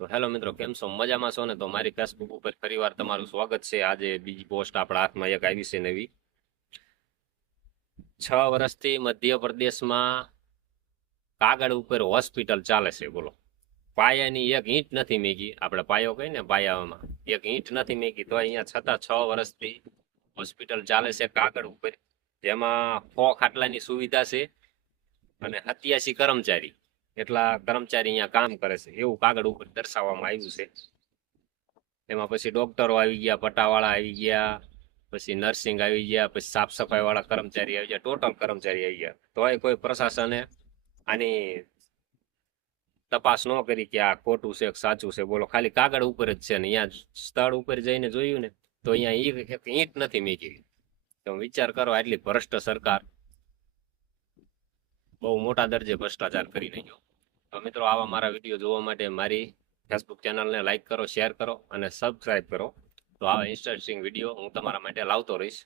તો હેલો મિત્રો, કેમ છો? મજામાં છો ને? તો મારી ફેસબુક ઉપર ફરીવાર તમારું સ્વાગત છે. આજે બીજી પોસ્ટ આપણા હાથમાં એક આવી છે નવી. 6 વર્ષથી મધ્યપ્રદેશમાં કાગળ ઉપર હોસ્પિટલ ચાલે છે. બોલો, પાયાની એક ઈંટ નથી મેકી. આપણે પાયો કહીએ ને, પાયામાં એક ઈંટ નથી મેકી, તો અહીંયા છતાં 6 વર્ષથી હોસ્પિટલ ચાલે છે કાગળ ઉપર. જેમાં 100 ખાટલાની સુવિધા છે અને 87 કર્મચારી, એટલા કર્મચારી અહીંયા કામ કરે છે એવું કાગળ ઉપર દર્શાવવામાં આવ્યું છે. એમાં પછી ડોક્ટરો આવી ગયા, પટાવાળા આવી ગયા, પછી નર્સિંગ આવી ગયા, પછી સાફ સફાઈ વાળા કર્મચારી આવી ગયા, ટોટલ કર્મચારી આવી ગયા. તોય કોઈ પ્રશાસને આની તપાસ ન કરી કે આ ખોટું છે કે સાચું છે. બોલો, ખાલી કાગળ ઉપર જ છે ને અહીંયા સ્થળ ઉપર જઈને જોયું ને તો અહીંયા એક ઈંટ નથી મેકી. તો વિચાર કરો, આટલી ભ્રષ્ટ સરકાર બહુ મોટા દરજે ભ્રષ્ટાચાર કરી નાખ્યો. તો મિત્રો, આવા મારા વિડીયો જોવા માટે મારી ફેસબુક ચેનલને લાઈક કરો, શેર કરો અને સબસ્ક્રાઇબ કરો. તો આવા ઇન્ટરેસ્ટિંગ વિડીયો હું તમારા માટે લાવતો રહીશ.